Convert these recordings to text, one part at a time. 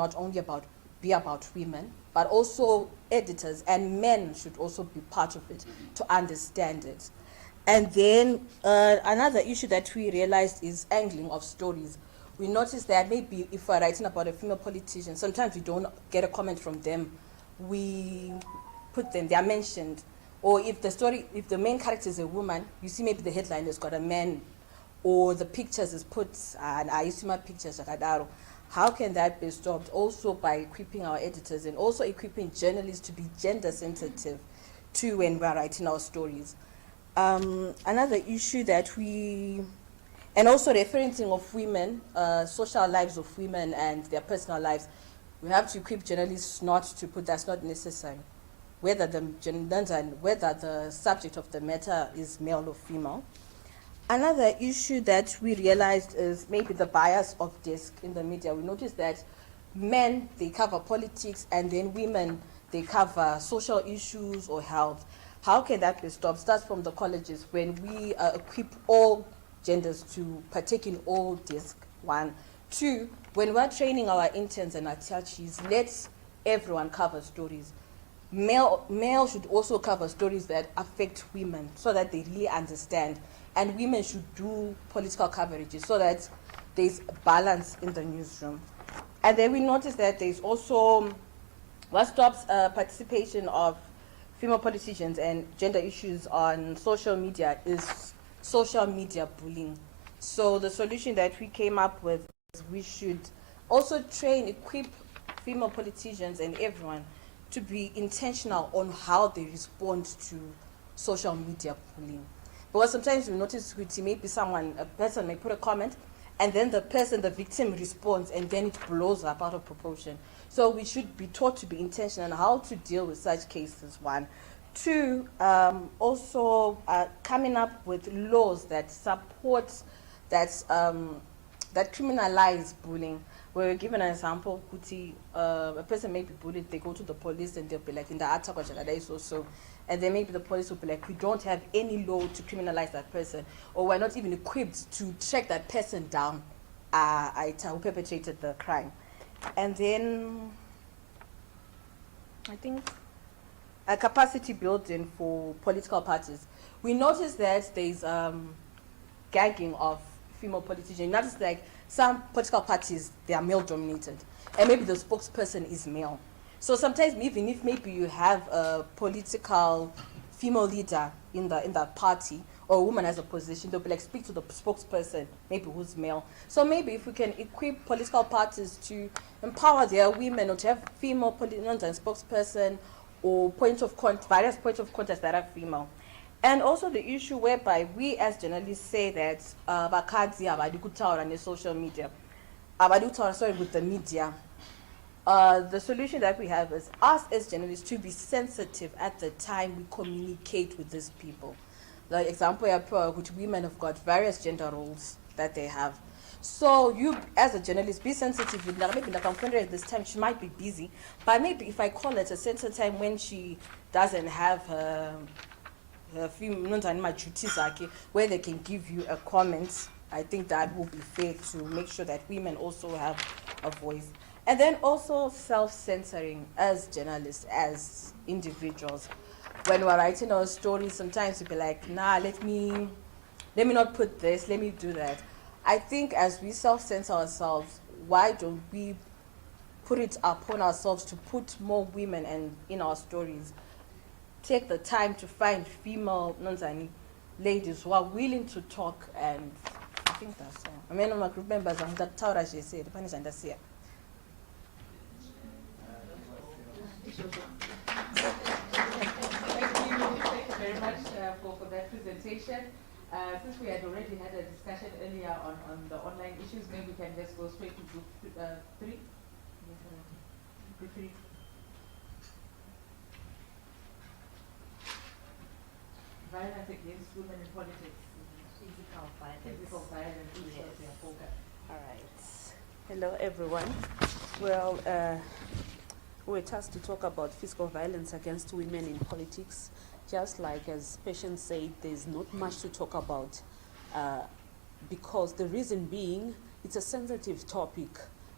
not only be about women, but also editors and men should also be part of it to understand it. And then another issue that we realized is angling of stories. We noticed that maybe if we're writing about a female politician, sometimes we don't get a comment from them. We put them, they are mentioned. Or if the main character is a woman, you see maybe the headline has got a man, or the pictures is put, and I use my pictures, how can that be stopped? Also by equipping our editors and also equipping journalists to be gender sensitive too when we're writing our stories. Another issue that and also referencing of women, social lives of women and their personal lives, we have to equip journalists not to put that's not necessary, whether the gender and whether the subject of the matter is male or female. Another issue that we realized is maybe the bias of desk in the media. We noticed that men, they cover politics, and then women, they cover social issues or health. How can that be stopped? Starts from the colleges when we equip all genders to partake in all disc, 1. 2, when we're training our interns and our teachers, let everyone cover stories. Male should also cover stories that affect women so that they really understand. And women should do political coverages so that there's balance in the newsroom. And then we noticed that there's also what stops participation of female politicians and gender issues on social media is social media bullying. So the solution that we came up with is we should also equip female politicians and everyone to be intentional on how they respond to social media bullying. Because sometimes we notice maybe a person may put a comment, and then the victim responds, and then it blows up out of proportion. So we should be taught to be intentional on how to deal with such cases, 1. 2, also coming up with laws that support, that criminalize bullying. We're given an example, a person may be bullied, they go to the police and they'll be like, in the attack so. And then maybe the police will be like, we don't have any law to criminalize that person, or we're not even equipped to track that person down who perpetrated the crime. And then I think a capacity building for political parties. We noticed that there's gagging of female politicians. You notice like some political parties, they are male dominated, and maybe the spokesperson is male. So sometimes even if maybe you have a political female leader in that party, or a woman has a position, they'll be like, speak to the spokesperson, maybe who's male. So maybe if we can equip political parties to empower their women, or to have female politicians and spokesperson, or various points of contact that are female. And also the issue whereby we as journalists say that bakadzi abadi kutaura ne social media, abadi kutaura with the media. The solution that we have is us as journalists to be sensitive at the time we communicate with these people. The example which women have got various gender roles that they have. So you, as a journalist, be sensitive. Maybe at this time she might be busy, but maybe if I call at a certain time when she doesn't have her duties, where they can give you a comment, I think that will be fair to make sure that women also have a voice. And then also self-censoring as journalists, as individuals. When we're writing our stories, sometimes we'll be like, nah, let me not put this, let me do that. I think as we self-censor ourselves, why don't we put it upon ourselves to put more women in our stories? Take the time to find female ladies who are willing to talk, and I think that's all. I mean, my group members, I'm that Taura she said, the Spanish and the Sia. Thank you very much for that presentation. Since we had already had a discussion earlier on the online issues, maybe we can just go straight to group 3. Group 3. Violence against women in politics. Physical violence. Physical violence is Yes. their focus. All right. Hello, everyone. Well, we're tasked to talk about physical violence against women in politics. Just like as Patience said, there's not much to talk about because the reason being, it's a sensitive topic.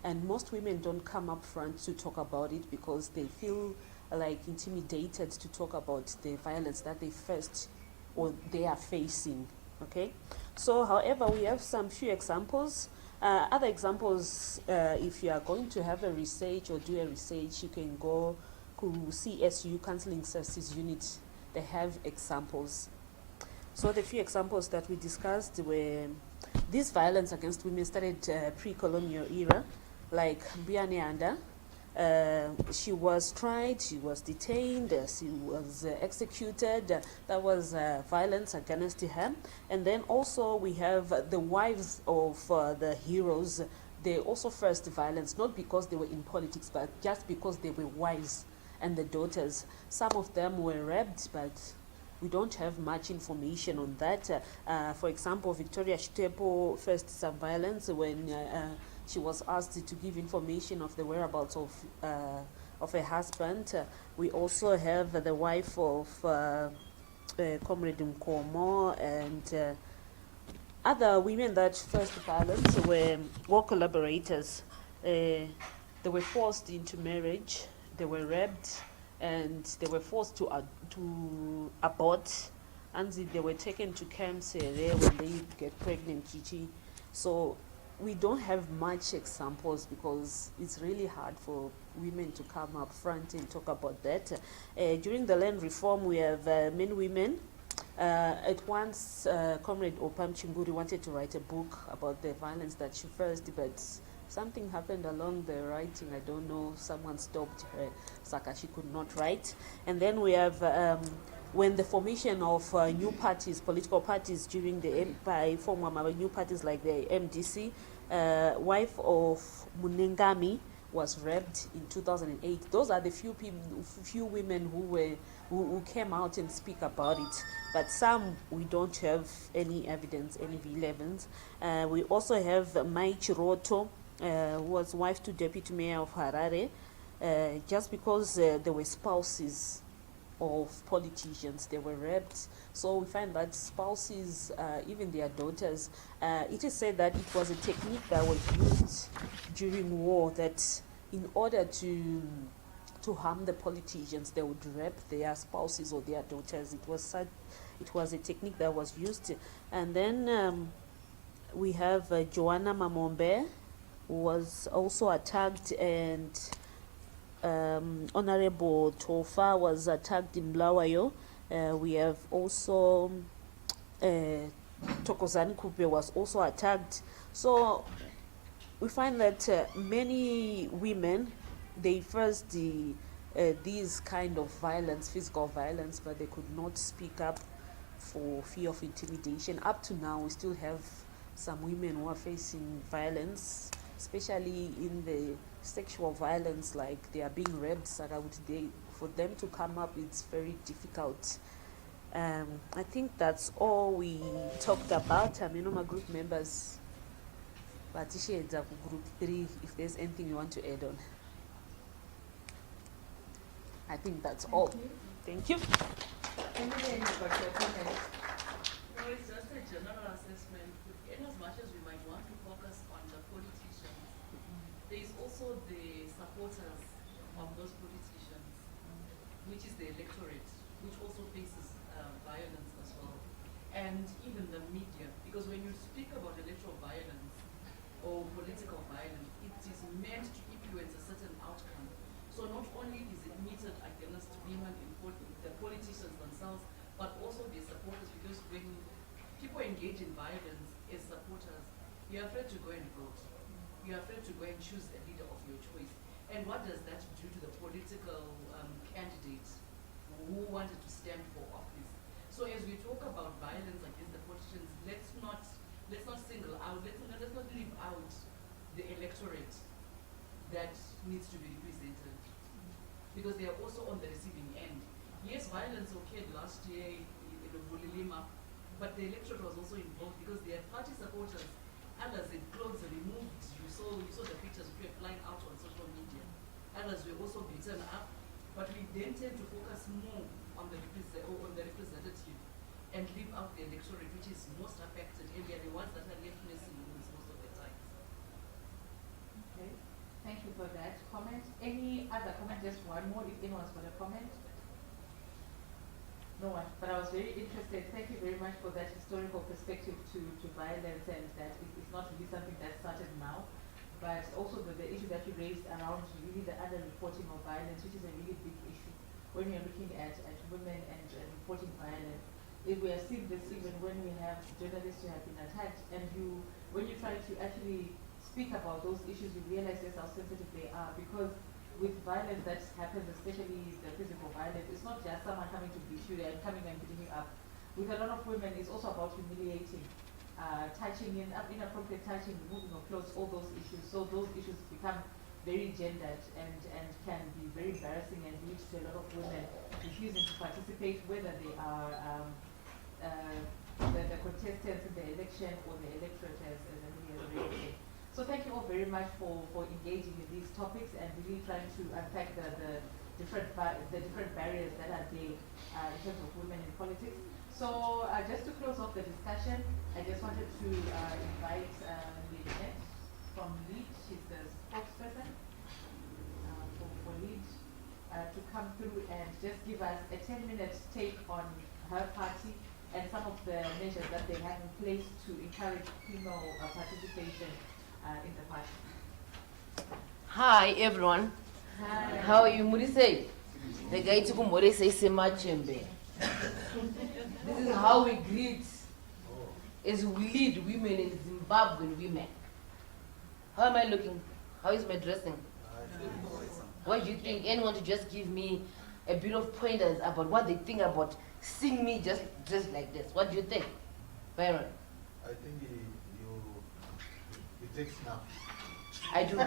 And most women don't come up front to talk about it because they feel like intimidated to talk about the violence that they first or they are facing. Okay, so however, we have some few examples. Other examples, if you are going to have a research or do a research, you can go to CSU, Counseling Services Unit. They have examples. So the few examples that we discussed were this violence against women started pre-colonial era, like Mbianeanda. She was tried, she was detained, she was executed. That was violence against her. And then also we have the wives of the heroes. They also faced violence, not because they were in politics, but just because they were wives and the daughters. Some of them were raped, but we don't have much information on that. For example, Victoria Shitepo faced some violence when she was asked to give information of the whereabouts of her husband. We also have the wife of Comrade Nkomo and other women that faced violence were war collaborators. They were forced into marriage, they were raped, and they were forced to abort, and they were taken to camps there when they get pregnant. So we don't have much examples because it's really hard for women to come up front and talk about that. During the land reform, we have many women. At once, Comrade Opam Chimburi wanted to write a book about the violence that she faced, but something happened along the writing. I don't know, someone stopped her, Saka, she could not write. And then we have when the formation of new parties, political parties during the by form of new parties like the MDC, wife of Munengami was raped in 2008. Those are the few women who came out and speak about it. But some we don't have any evidence, any evidence. We also have Mai Chiroto, who was wife to Deputy Mayor of Harare, just because they were spouses of politicians, they were raped. So we find that spouses, even their daughters, it is said that it was a technique that was used during war, that in order to harm the politicians, they would rape their spouses or their daughters. It was a technique that was used. And then we have Joanna Mamombe, who was also attacked, and Honorable Tofa was attacked in Blawayo. We have also Tokozani Kupe was also attacked. So we find that many women, they faced these kind of violence, physical violence, but they could not speak up for fear of intimidation. Up to now, we still have some women who are facing violence, especially in the sexual violence, like they are being raped. For them to come up, it's very difficult. I think that's all we talked about. My group members, but group 3, if there's anything you want to add on. I think that's all. Thank you. Emily, you've got your comment. No, it's just a general assessment. In as much as we might want to focus on the politicians, there is also the supporters of those politicians, which is the electorate, which also faces violence as well. And even the media, because when you speak about electoral violence or political violence, it is meant to influence a certain outcome. So not only is it meted against women in the politicians themselves, but also their supporters, because when people engage in violence as supporters, you're afraid to go and vote. You're afraid to go and choose a leader of your choice. And what does that do to the political candidate who wanted to stand for office? So as we talk about violence against the politicians, let's not single out, let's not leave out the electorate that needs to be represented, because they are also on the receiving end. Yes, violence occurred last year in Bulilima, but the electorate was also involved because they are party supporters. Others had clothes removed. You saw the pictures which were flying out on social media. Others were also beaten up, but we then tend to focus more on the representative and leave out the electorate, which is most affected, and they are the ones that are left missing most of the time. Okay. for that comment. Any other comment? Just one more, if anyone's got a comment. No one, but I was very interested. Thank you very much for that historical perspective to violence, and that it's not really something that started now, but also the issue that you raised around really the underreporting of violence, which is a really big issue when you're looking at women and reporting violence. If we have seen this even when we have journalists who have been attacked, and when you try to actually speak about those issues, you realize just how sensitive they are, because with violence that happens, especially the physical violence, it's not just someone coming to beat you and coming and beating you up. With a lot of women, it's also about humiliating, touching, inappropriate touching, removing of clothes, all those issues. So those issues become very gendered and can be very embarrassing and lead to a lot of women refusing to participate, whether they are the contestants in the election or the electorate, as Amelia has already said. So thank you all very much for engaging in these topics and really trying to unpack the different barriers that are there in terms of women in politics. So just to close off the discussion, I just wanted to invite Lynette from LEAD. She's the spokesperson for LEAD to come through and just give us a 10-minute take on her party and some of the measures that they have in place to encourage female participation in the party. Hi everyone. Hi. How are you, Murise? The guy took Murise Semachembe. This is how we greet as we lead women in Zimbabwean women. How am I looking? How is my dressing? What do you think? Anyone to just give me a bit of pointers about what they think about seeing me just dressed like this? What do you think, Byron? I think you take snap. I do.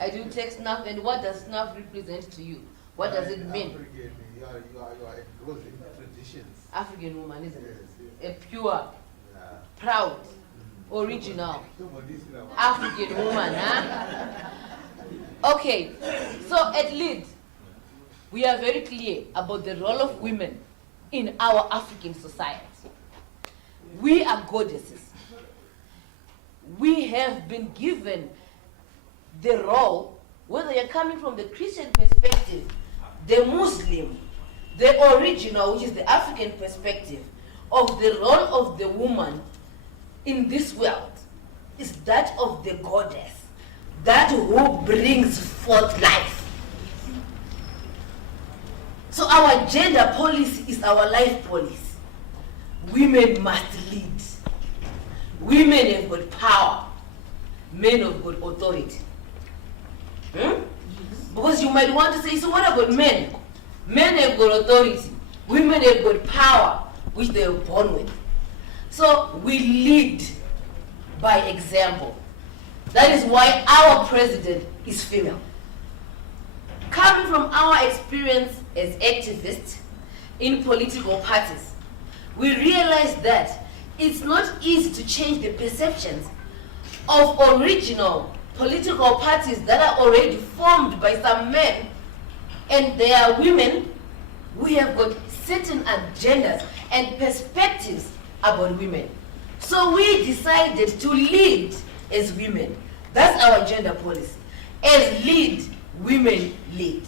I do take snuff. And what does snuff represent to you? What does it mean? African, you are engrossed in traditions. African woman, isn't it? Yes. A pure, proud, original Somebody's African woman, huh? Okay, so at LEAD, we are very clear about the role of women in our African society. We are goddesses. We have been given the role, whether you're coming from the Christian perspective, the Muslim, the original, which is the African perspective, of the role of the woman in this world is that of the goddess, that who brings forth life. So our gender policy is our life policy. Women must lead. Women have got power. Men have got authority. Because you might want to say, so what about men? Men have got authority. Women have got power, which they were born with. So we lead by example. That is why our president is female. Coming from our experience as activists in political parties, we realize that it's not easy to change the perceptions of original political parties that are already formed by some men, and they are women. We have got certain agendas and perspectives about women. So we decided to lead as women. That's our gender policy. As lead, women lead.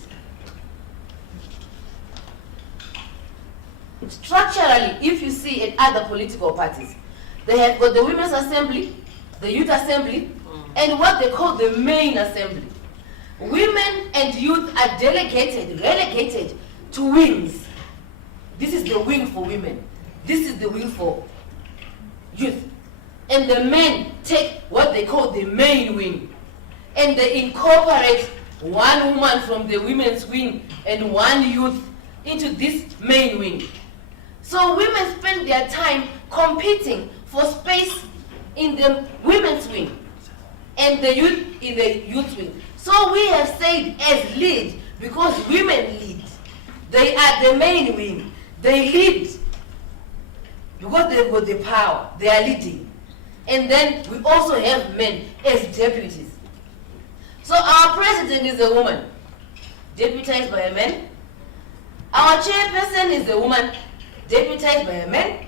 Structurally, if you see in other political parties, they have got the Women's Assembly, the Youth Assembly, and what they call the Main Assembly. Women and youth are relegated to wings. This is the wing for women. This is the wing for youth. And the men take what they call the main wing. And they incorporate one woman from the women's wing and one youth into this main wing. So women spend their time competing for space in the women's wing and the youth in the youth wing. So we have said as lead, because women lead. They are the main wing. They lead because they've got the power. They are leading. And then we also have men as deputies. So our president is a woman, deputized by a man. Our chairperson is a woman, deputized by a man.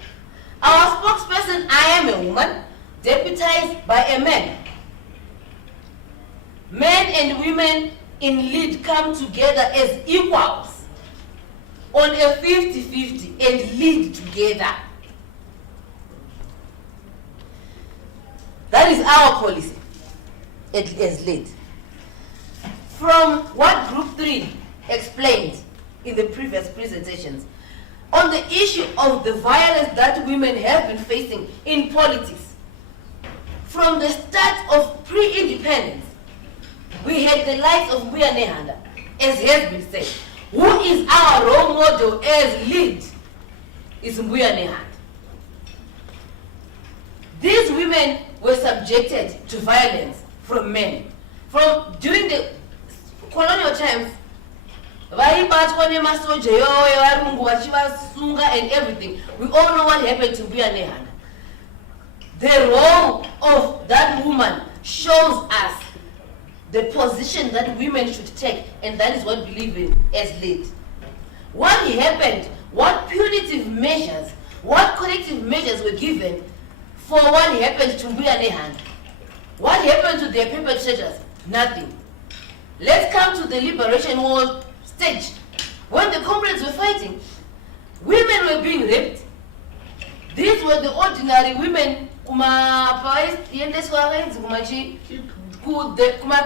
Our spokesperson, I am a woman, deputized by a man. Men and women in lead come together as equals on a 50-50 and lead together. That is our policy as lead. From what Group 3 explained in the previous presentations, on the issue of the violence that women have been facing in politics, from the start of pre-independence, we had the likes of Mbuya Nehanda, as has been said. Who is our role model as lead? Is Mbuya Nehanda. These women were subjected to violence from men. From during the colonial times, and everything. We all know what happened to Mbuya Nehanda. The role of that woman shows us the position that women should take, and that is what we believe in as lead. What happened, what punitive measures, what corrective measures were given for what happened to Mbuya Nehanda? What happened to their perpetrators? Nothing. Let's come to the Liberation War stage. When the comrades were fighting, women were being raped. These were the ordinary women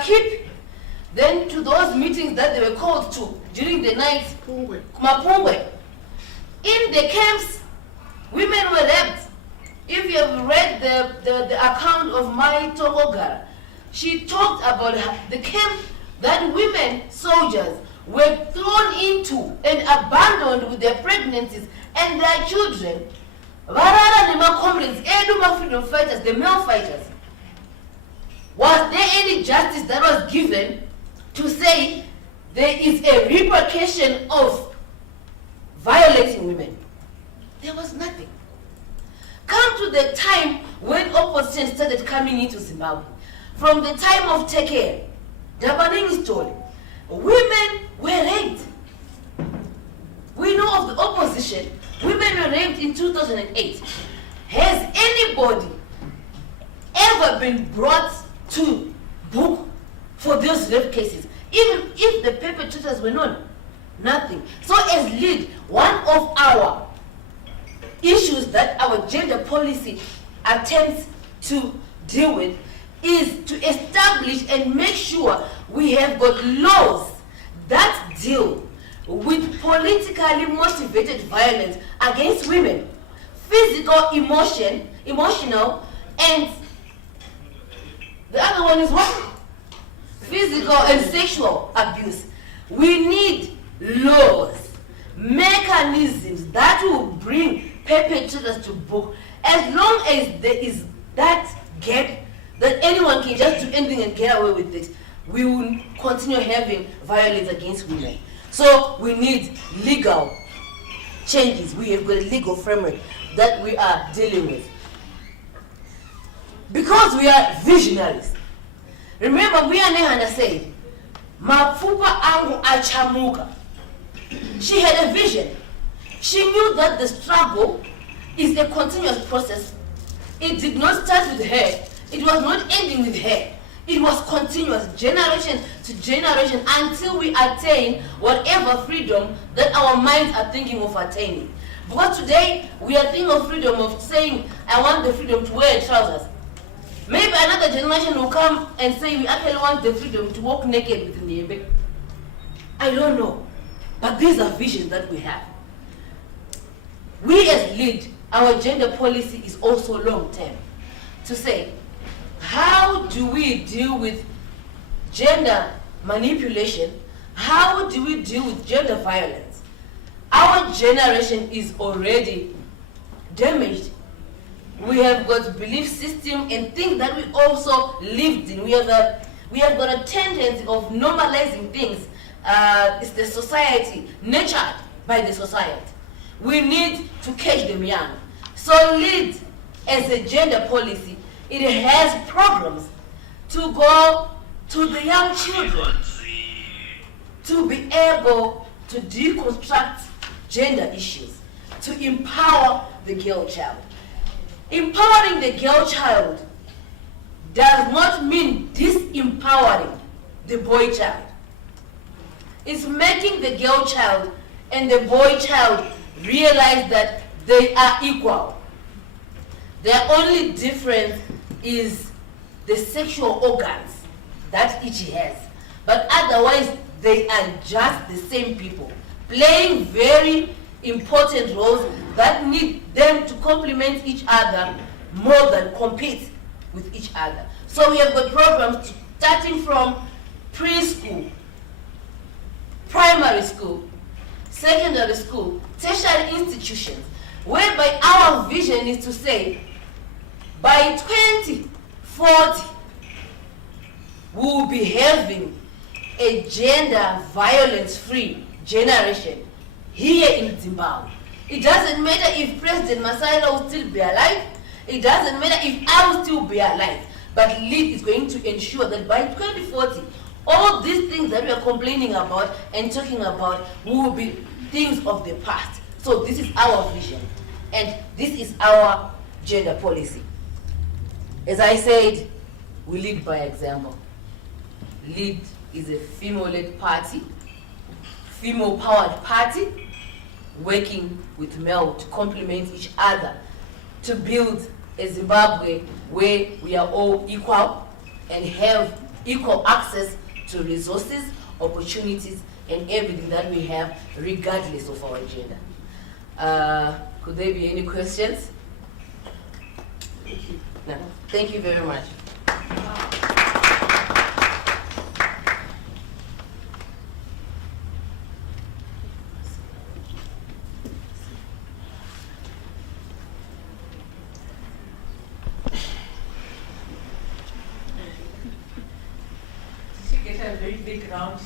keep. Then to those meetings that they were called to during the night, Kumapungwe. In the camps, women were raped. If you have read the account of Mai Togogara, she talked about the camp that women, soldiers, were thrown into and abandoned with their pregnancies and their children. Varara Nema comrades, Eduma freedom fighters, the male fighters. Was there any justice that was given to say there is a repercussion of violating women? There was nothing. Come to the time when opposition started coming into Zimbabwe. From the time of Teke, Dabaningi story, women were raped. We know of the opposition, women were raped in 2008. Has anybody ever been brought to book for those rape cases? Even if the perpetrators were known, nothing. So as lead, one of our issues that our gender policy attempts to deal with is to establish and make sure we have got laws that deal with politically motivated violence against women, physical, emotional, and the other one is what? Physical and sexual abuse. We need laws, mechanisms that will bring perpetrators to book. As long as there is that gap that anyone can just do anything and get away with it, we will continue having violence against women. So we need legal changes. We have got a legal framework that we are dealing with. Because we are visionaries. Remember, Mbuya Nehanda said, Mafupa angu achamuka. She had a vision. She knew that the struggle is a continuous process. It did not start with her. It was not ending with her. It was continuous, generation to generation, until we attain whatever freedom that our minds are thinking of attaining. Because today, we are thinking of freedom of saying, I want the freedom to wear trousers. Maybe another generation will come and say, we actually want the freedom to walk naked with Niebe. I don't know. But these are visions that we have. We as lead, our gender policy is also long-term. To say, how do we deal with gender manipulation? How do we deal with gender violence? Our generation is already damaged. We have got belief system and things that we also lived in. We have got a tendency of normalizing things. It's the society, nurtured by the society. We need to catch them young. So lead as a gender policy, it has programs to go to the young children to be able to deconstruct gender issues, to empower the girl child. Empowering the girl child does not mean disempowering the boy child. It's making the girl child and the boy child realize that they are equal. Their only difference is the sexual organs that each has. But otherwise, they are just the same people, playing very important roles that need them to complement each other more than compete with each other. So we have got programs starting from preschool, primary school, secondary school, tertiary institutions, whereby our vision is to say, by 2040, we will be having a gender violence-free generation here in Zimbabwe. It doesn't matter if President Masaila will still be alive. It doesn't matter if I will still be alive. But LEAD is going to ensure that by 2040, all these things that we are complaining about and talking about will be things of the past. So this is our vision. And this is our gender policy. As I said, we lead by example. LEAD is a female-led party, female-powered party, working with male to complement each other, to build a Zimbabwe where we are all equal and have equal access to resources, opportunities, and everything that we have, regardless of our gender. Could there be any questions? No. Thank you very much. Did you get a very big round?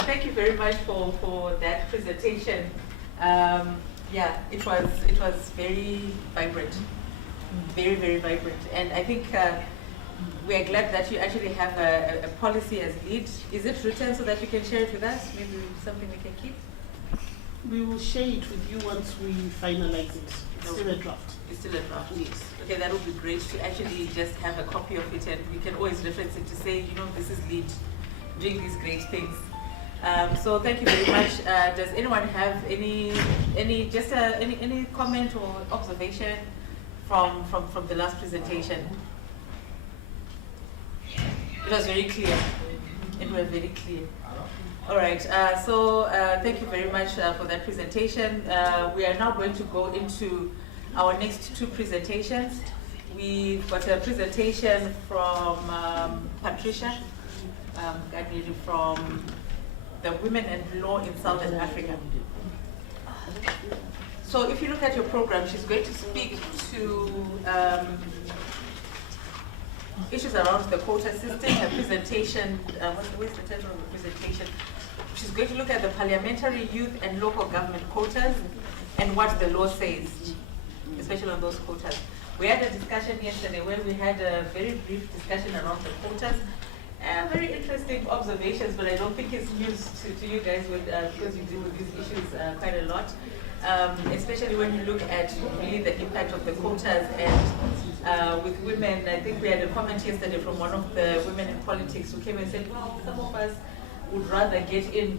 Thank you very much for that presentation. Yeah, it was very vibrant, very vibrant, and I think we are glad that you actually have a policy as LEAD. Is it written so that you can share it with us? Maybe something we can keep. We will share it with you once we finalize it. It's still a draft. It's still a draft. Yes. Okay, that would be great to actually just have a copy of it, and we can always reference it to say, you know, this is LEAD doing these great things. So thank you very much. Does anyone have any comment or observation from the last presentation? It was very clear. It was very clear. All right. So thank you very much for that presentation. We are now going to go into our next two presentations. We've got a presentation from Patricia Muganiri from the Women and Law in Southern Africa. So if you look at your program, she's going to speak to issues around the quota system. Her presentation, what's the title of the presentation? She's going to look at the parliamentary, youth and local government quotas and what the law says, especially on those quotas. We had a discussion yesterday where we had a very brief discussion around the quotas. Very interesting observations, but I don't think it's news to you guys because you deal with these issues quite a lot. Especially when you look at really the impact of the quotas and with women. I think we had a comment yesterday from one of the women in politics who came and said, well, some of us would rather get in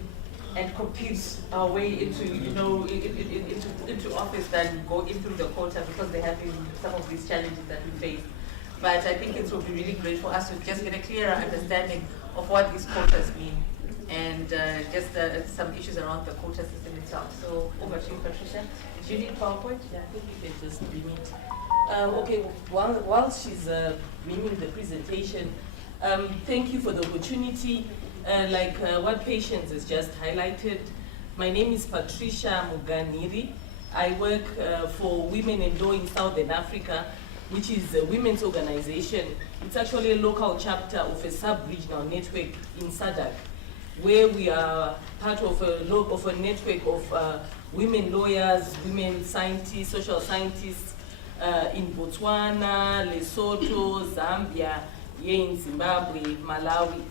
and compete our way into, you know, into office than go in through the quota because they have some of these challenges that we face. But I think it will be really great for us to just get a clearer understanding of what these quotas mean and just some issues around the quota system itself. So over to you, Patricia. Did you need PowerPoint? Yeah, I think you can just bring it. Okay, while she's bringing the presentation, thank you for the opportunity. Like what Patience has just highlighted, my name is Patricia Muganiri. I work for Women in Law in Southern Africa, which is a women's organization. It's actually a local chapter of a sub-regional network in SADC, where we are part of a network of women lawyers, women scientists, social scientists in Botswana, Lesotho, Zambia, here in Zimbabwe, Malawi.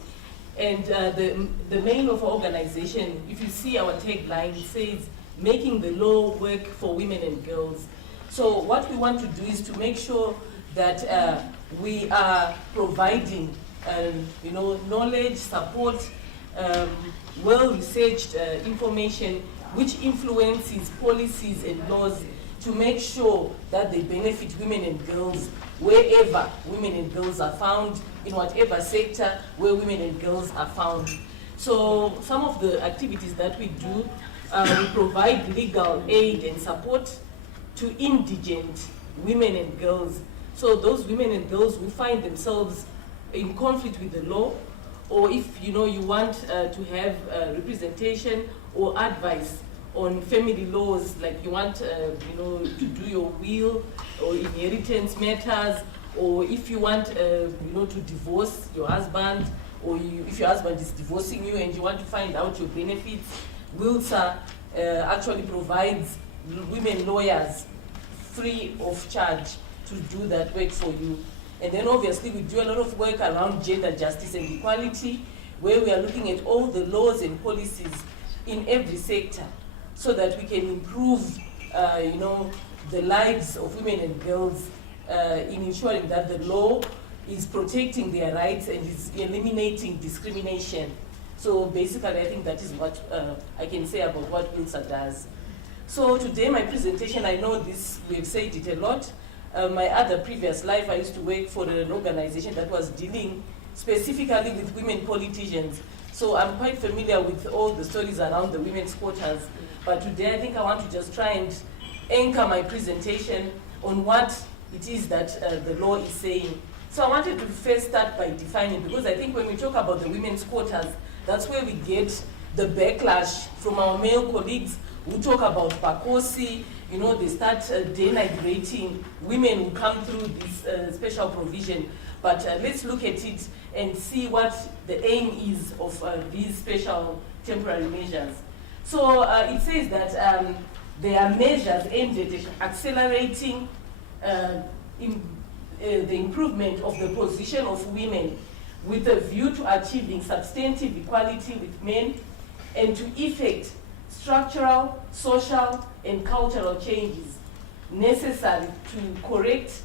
And the main of our organization, if you see our tagline, it says, making the law work for women and girls. So what we want to do is to make sure that we are providing, knowledge, support, well-researched information which influences policies and laws to make sure that they benefit women and girls wherever women and girls are found, in whatever sector where women and girls are found. So some of the activities that we do, we provide legal aid and support to indigent women and girls. So those women and girls who find themselves in conflict with the law, or if you want to have representation or advice on family laws, like you want to do your will or inheritance matters, or if you want to divorce your husband, or if your husband is divorcing you and you want to find out your benefits, WILSA actually provides women lawyers free of charge to do that work for you. And then obviously we do a lot of work around gender justice and equality, where we are looking at all the laws and policies in every sector so that we can improve the lives of women and girls in ensuring that the law is protecting their rights and is eliminating discrimination. So basically I think that is what I can say about what WILSA does. So today my presentation, I know this, we've said it a lot. My other previous life, I used to work for an organization that was dealing specifically with women politicians. So I'm quite familiar with all the stories around the women's quotas. But today I think I want to just try and anchor my presentation on what it is that the law is saying. So I wanted to first start by defining, because I think when we talk about the women's quotas, that's where we get the backlash from our male colleagues who talk about Pakosi. They start denigrating women who come through this special provision. But let's look at it and see what the aim is of these special temporary measures. So it says that there are measures aimed at accelerating the improvement of the position of women with a view to achieving substantive equality with men and to effect structural, social, and cultural changes necessary to correct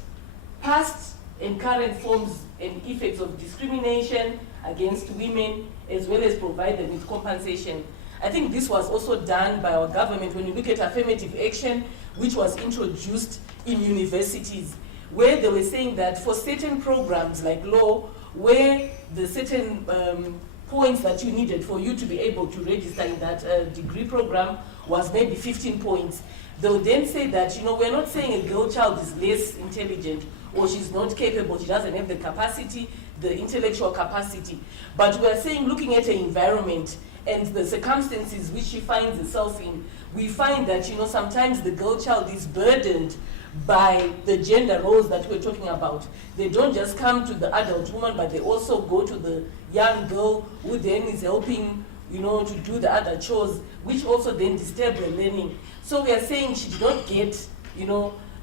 past and current forms and effects of discrimination against women, as well as provide them with compensation. I think this was also done by our government when you look at affirmative action, which was introduced in universities, where they were saying that for certain programs like law, where the certain points that you needed for you to be able to register in that degree program was maybe 15 points. They would then say that, we're not saying a girl child is less intelligent or she's not capable, she doesn't have the capacity, the intellectual capacity. But we're saying, looking at her environment and the circumstances which she finds herself in, we find that, sometimes the girl child is burdened by the gender roles that we're talking about. They don't just come to the adult woman, but they also go to the young girl who then is helping, to do the other chores, which also then disturb her learning. So we are saying she did not get,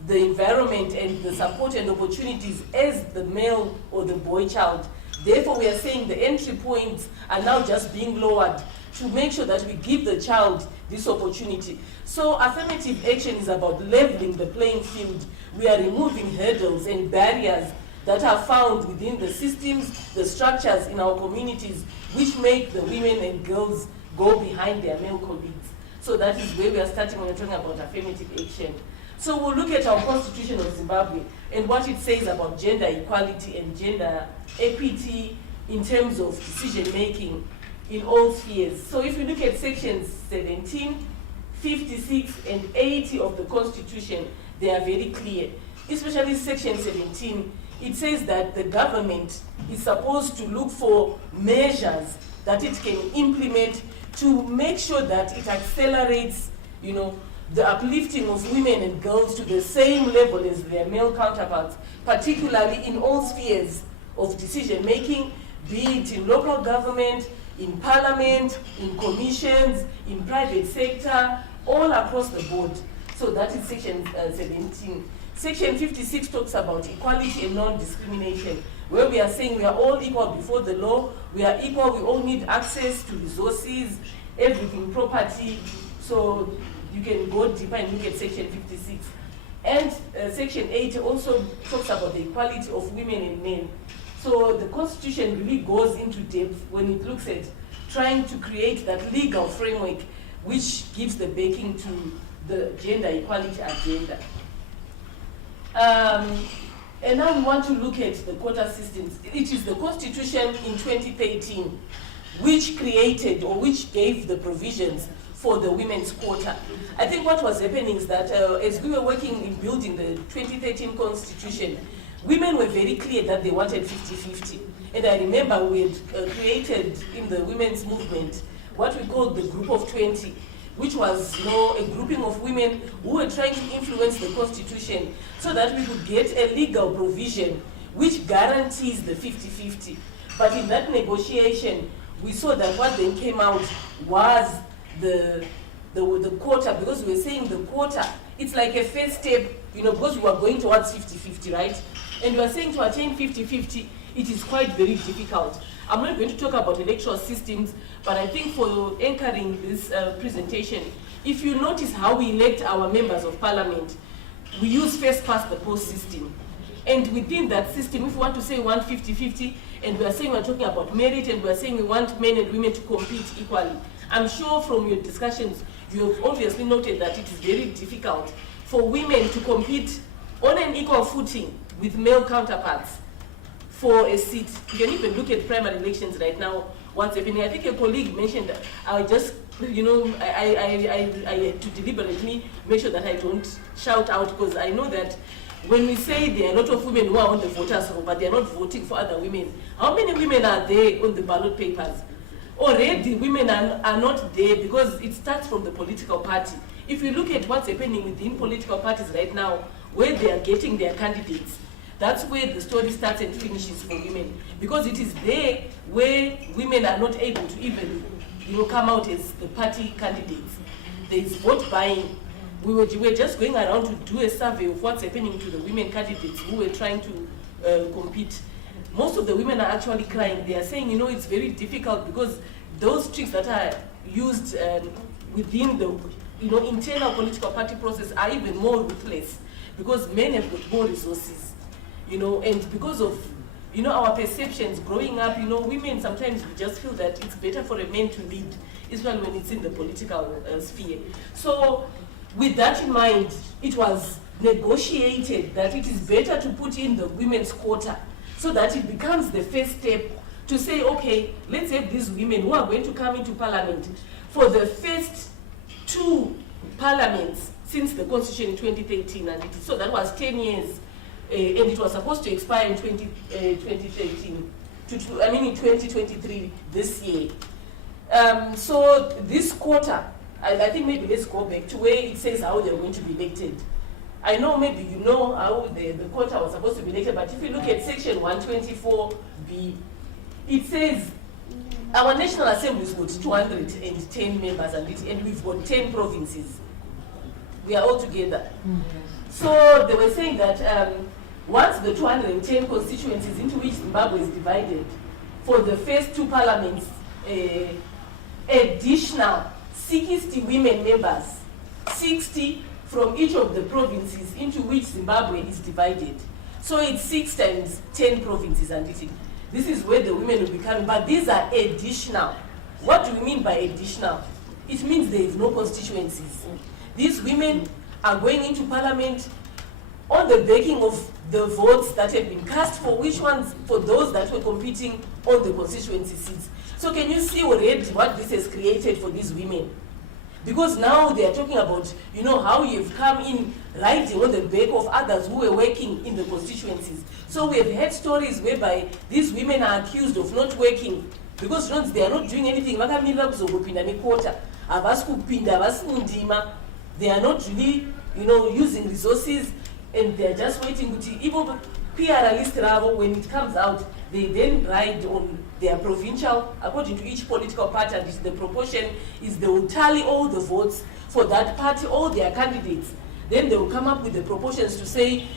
the environment and the support and opportunities as the male or the boy child. Therefore, we are saying the entry points are now just being lowered to make sure that we give the child this opportunity. So affirmative action is about leveling the playing field. We are removing hurdles and barriers that are found within the systems, the structures in our communities, which make the women and girls go behind their male colleagues. So that is where we are starting when we're talking about affirmative action. So we'll look at our Constitution of Zimbabwe and what it says about gender equality and gender equity in terms of decision making in all spheres. So if you look at sections 17, 56, and 80 of the Constitution, they are very clear. Especially section 17, it says that the government is supposed to look for measures that it can implement to make sure that it accelerates, the uplifting of women and girls to the same level as their male counterparts, particularly in all spheres of decision making, be it in local government, in parliament, in commissions, in private sector, all across the board. So that is section 17. Section 56 talks about equality and non-discrimination, where we are saying we are all equal before the law, we are equal, we all need access to resources, everything, property. So you can go deeper and look at section 56. And Section 8 also talks about the equality of women and men. So the Constitution really goes into depth when it looks at trying to create that legal framework which gives the backing to the gender equality agenda. And now we want to look at the quota systems. It is the Constitution in 2013 which created or which gave the provisions for the women's quota. I think what was happening is that as we were working in building the 2013 Constitution, women were very clear that they wanted 50-50. And I remember we had created in the women's movement what we called the Group of 20, which was a grouping of women who were trying to influence the Constitution so that we could get a legal provision which guarantees the 50-50. But in that negotiation, we saw that what then came out was the quota, because we were saying the quota, it's like a first step, because we were going towards 50-50, right? And we are saying to attain 50-50, it is quite very difficult. I'm not going to talk about electoral systems, but I think for anchoring this presentation, if you notice how we elect our members of parliament, we use first past the post system. And within that system, if we want to say we want 50-50, and we are saying we're talking about merit, and we are saying we want men and women to compete equally, I'm sure from your discussions, you have obviously noted that it is very difficult for women to compete on an equal footing with male counterparts for a seat. You can even look at primary elections right now, what's happening. I think a colleague mentioned that I just, I had to deliberately make sure that I don't shout out, because I know that when we say there are a lot of women who are on the voters roll, but they are not voting for other women, how many women are there on the ballot papers? Already women are not there because it starts from the political party. If you look at what's happening within political parties right now, where they are getting their candidates, that's where the story starts and finishes for women. Because it is there where women are not able to even come out as the party candidates. There is vote buying. We were just going around to do a survey of what's happening to the women candidates who were trying to compete. Most of the women are actually crying. They are saying, it's very difficult because those tricks that are used within the internal political party process are even more ruthless, because men have got more resources, and because of our perceptions growing up, women sometimes we just feel that it's better for a man to lead, especially when it's in the political sphere. So with that in mind, it was negotiated that it is better to put in the women's quota so that it becomes the first step to say, okay, let's have these women who are going to come into parliament for the first 2 parliaments since the Constitution in 2013, and so that was 10 years, and it was supposed to expire in 2013, in 2023, this year. So this quota, I think maybe let's go back to where it says how they're going to be elected. I know maybe you know how the quota was supposed to be elected, but if you look at section 124B, it says our National Assembly's got 210 members and we've got 10 provinces. We are all together. So they were saying that once the 210 constituencies into which Zimbabwe is divided, for the first 2 parliaments, additional 60 women members, 60 from each of the provinces into which Zimbabwe is divided. So it's 6 times 10 provinces, and this is where the women will be coming. But these are additional. What do we mean by additional? It means there is no constituencies. These women are going into parliament on the backing of the votes that have been cast for which ones? For those that were competing on the constituency seats. So can you see already what this has created for these women? Because now they are talking about, how you've come in riding on the back of others who were working in the constituencies. So we have heard stories whereby these women are accused of not working because they are not doing anything. They are not really, using resources, and they are just waiting. Even PR list level, when it comes out, they then ride on their provincial, according to each political party, and the proportion is they will tally all the votes for that party, all their candidates. Then they will come up with the proportions to say,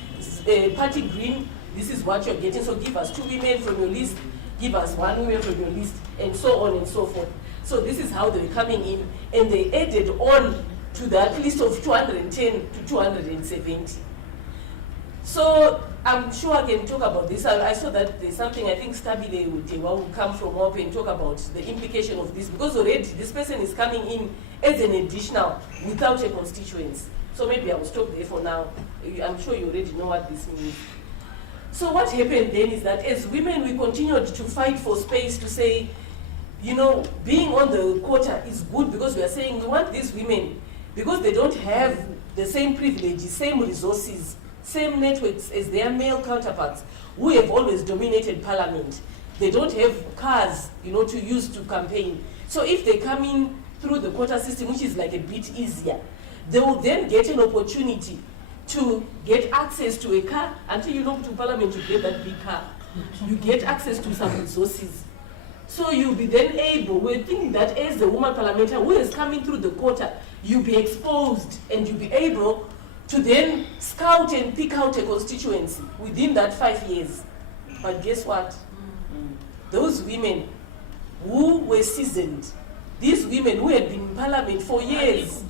Party Green, this is what you're getting, so give us 2 women from your list, give us 1 woman from your list, and so on and so forth. So this is how they're coming in, and they added on to that list of 210 to 270. So I'm sure I can talk about this. I saw that there's something, I think Stabile will come from up and talk about the implication of this, because already this person is coming in as an additional without a constituency. So maybe I will stop there for now. I'm sure you already know what this means. So what happened then is that as women, we continued to fight for space to say, you know, being on the quota is good, because we are saying we want these women, because they don't have the same privileges, same resources, same networks as their male counterparts who have always dominated parliament. They don't have cars, you know, to use to campaign. So if they come in through the quota system, which is like a bit easier, they will then get an opportunity to get access to a car. Until you go to parliament, you get that big car. You get access to some resources. So you'll be then able, we're thinking that as a woman parliamentarian who is coming through the quota, you'll be exposed and you'll be able to then scout and pick out a constituency within that 5 years. But guess what? Those women who were seasoned, these women who had been in parliament for years,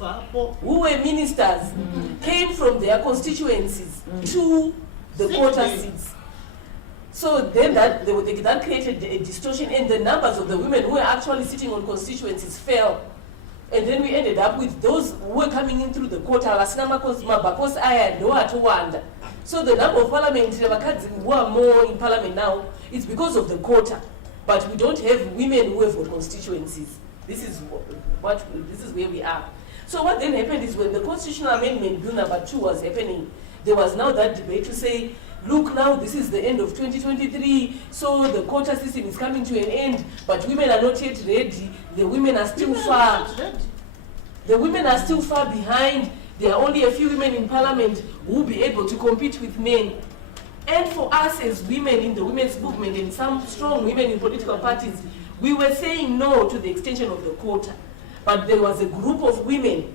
who were ministers, came from their constituencies to the quota seats. So then that created a distortion, and the numbers of the women who were actually sitting on constituencies fell. And then we ended up with those who were coming in through the quota. So the number of parliamentary who are more in parliament now is because of the quota. But we don't have women who have got constituencies. This is where we are. So what then happened is when the Constitutional Amendment Bill number 2 was happening, there was now that debate to say, look, now this is the end of 2023, so the quota system is coming to an end, but women are not yet ready. The women are still far. The women are still far behind. There are only a few women in parliament who will be able to compete with men. And for us as women in the women's movement and some strong women in political parties, we were saying no to the extension of the quota. But there was a group of women,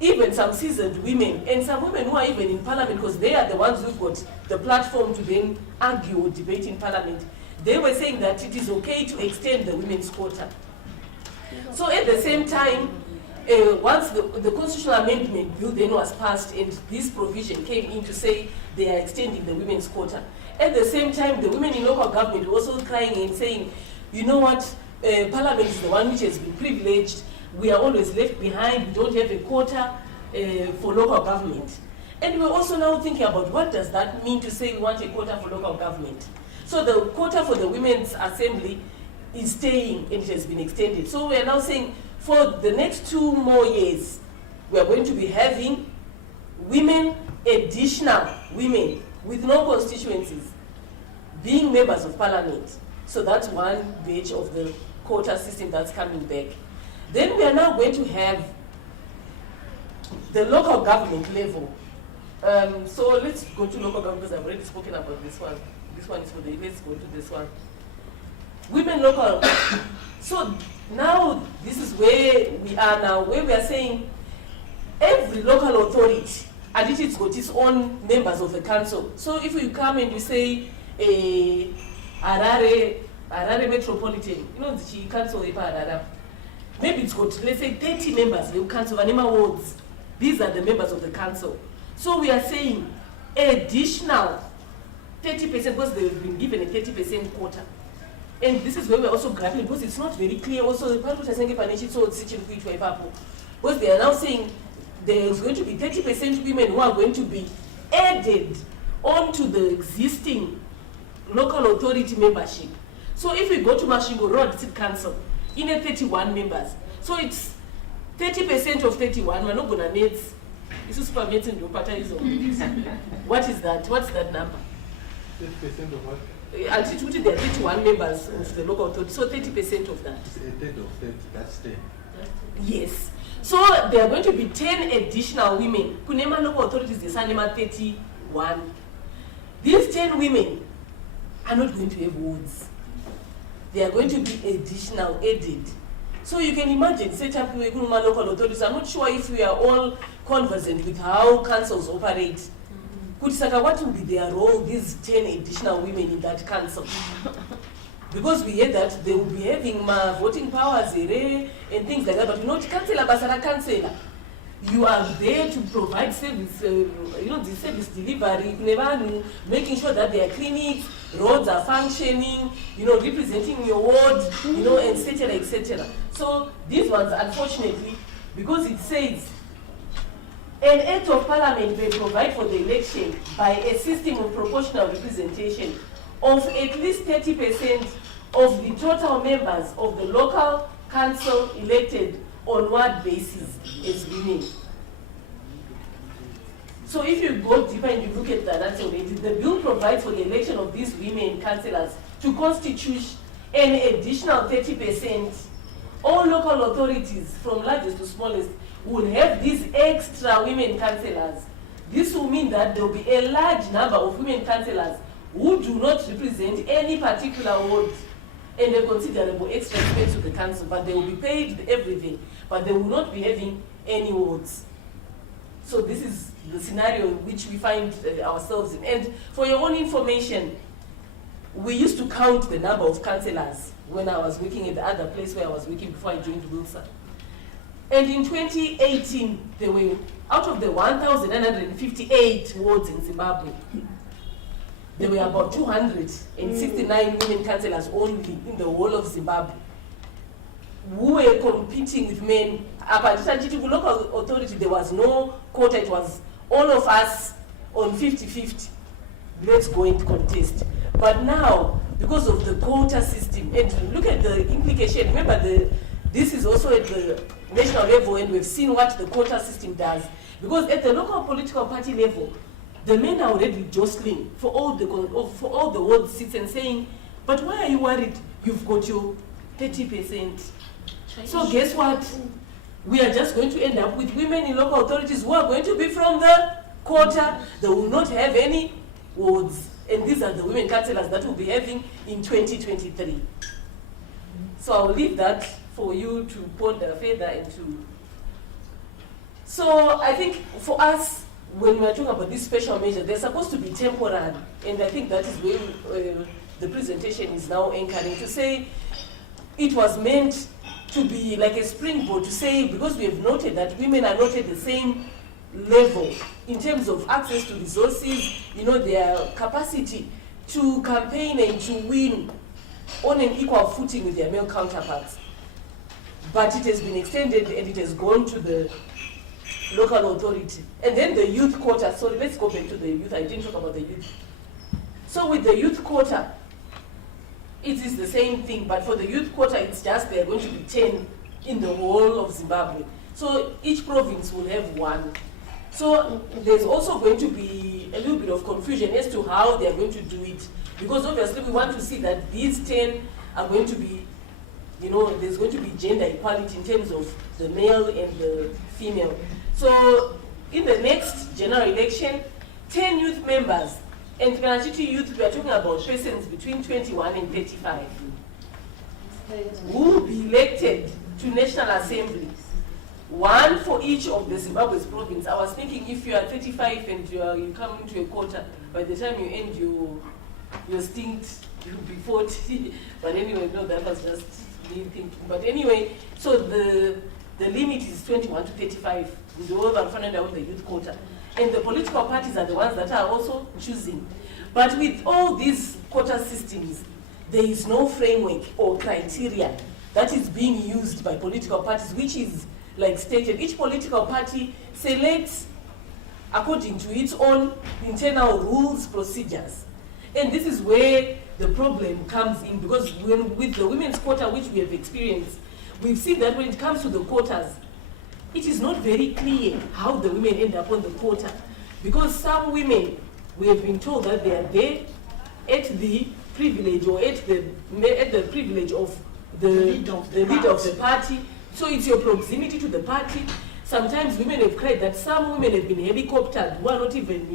even some seasoned women, and some women who are even in parliament, because they are the ones who've got the platform to then argue or debate in parliament. They were saying that it is okay to extend the women's quota. So at the same time, once the Constitutional Amendment Bill then was passed and this provision came in to say they are extending the women's quota, at the same time, the women in local government were also crying and saying, you know what, parliament is the one which has been privileged. We are always left behind. We don't have a quota for local government. And we're also now thinking about what does that mean to say we want a quota for local government. So the quota for the Women's Assembly is staying and it has been extended. So we are now saying for the next 2 more years, we are going to be having women, additional women with no constituencies, being members of parliament. So that's one batch of the quota system that's coming back. Then we are now going to have the local government level. So let's go to local government, because I've already spoken about this one. This one is for the, let's go to this one. Women local. So now this is where we are now, where we are saying every local authority, and it's got its own members of the council. So if you come and you say Harare Metropolitan, you know the council Harare. Maybe it's got, let's say, 30 members, the council, Vanema wards. These are the members of the council. So we are saying additional 30%, because they've been given a 30% quota. And this is where we're also grappling, because it's not very clear also, because they are now saying there's going to be 30% women who are going to be added onto the existing local authority membership. So if we go to Mashingo Road City Council, in a 31 members. So it's 30% of 31. We're not going to need What is that? What's that number? 30% of what? There are 31 members of the local authority. So 30% of that. It's a third of 30. That's 10. Yes. So there are going to be 10 additional women. Kunema local authorities, the Sanema 31. These 10 women are not going to have wards. They are going to be additional, added. So you can imagine, set up local authorities. I'm not sure if we are all conversant with how councils operate. What will be their role, these 10 additional women in that council? Because we hear that they will be having voting powers and things like that, but you know, councillor, basara councillor. you are there to provide service, the service delivery, making sure that there are clinics, roads are functioning, representing your ward, etc., etc. So these ones, unfortunately, because it says an act of parliament may provide for the election by a system of proportional representation of at least 30% of the total members of the local council elected on ward basis as women. So if you go deeper and you look at that, the bill provides for the election of these women councillors to constitute an additional 30%. All local authorities, from largest to smallest, will have these extra women councillors. This will mean that there will be a large number of women councillors who do not represent any particular ward and a considerable extra expense to the council, but they will be paid everything, but they will not be having any wards. So this is the scenario in which we find ourselves in. And for your own information, we used to count the number of councillors when I was working at the other place where I was working before I joined Wilson. And in 2018, there were, out of the 1,958 wards in Zimbabwe, there were about 269 women councillors only in the whole of Zimbabwe who were competing with men. The local authority, there was no quota, it was all of us on 50-50. Let's go and contest. But now, because of the quota system, and look at the implication, remember this is also at the national level, and we've seen what the quota system does. Because at the local political party level, the men are already jostling for all the ward seats and saying, but why are you worried? You've got your 30%. So guess what? We are just going to end up with women in local authorities who are going to be from the quota. They will not have any wards. And these are the women councillors that we'll be having in 2023. So I'll leave that for you to ponder further into. So I think for us, when we're talking about this special measure, they're supposed to be temporary. And I think that is where the presentation is now anchoring, to say it was meant to be like a springboard, to say, because we have noted that women are not at the same level in terms of access to resources, their capacity to campaign and to win on an equal footing with their male counterparts. But it has been extended and it has gone to the local authority. And then the youth quota, sorry, let's go back to the youth. I didn't talk about the youth. So with the youth quota, it is the same thing, but for the youth quota, it's just there are going to be 10 in the whole of Zimbabwe. So each province will have one. So there's also going to be a little bit of confusion as to how they're going to do it. Because obviously we want to see that these 10 are going to be, there's going to be gender equality in terms of the male and the female. So in the next general election, 10 youth members, and Kanachiti youth, we are talking about persons between 21 and 35, who will be elected to National Assembly. One for each of the Zimbabwe's province. I was thinking if you are 35 and you come into a quota, by the time you end your stint, you'll be 40. But anyway, no, that was just me thinking. But anyway, so the limit is 21 to 35. With the youth quota. And the political parties are the ones that are also choosing. But with all these quota systems, there is no framework or criteria that is being used by political parties, which is like stated. Each political party selects according to its own internal rules, procedures. And this is where the problem comes in, because with the women's quota, which we have experienced, we've seen that when it comes to the quotas, it is not very clear how the women end up on the quota, because some women, we have been told that they are there at the privilege or at the privilege of the leader of the party. So it's your proximity to the party. Sometimes women have cried that some women have been helicoptered who are not even,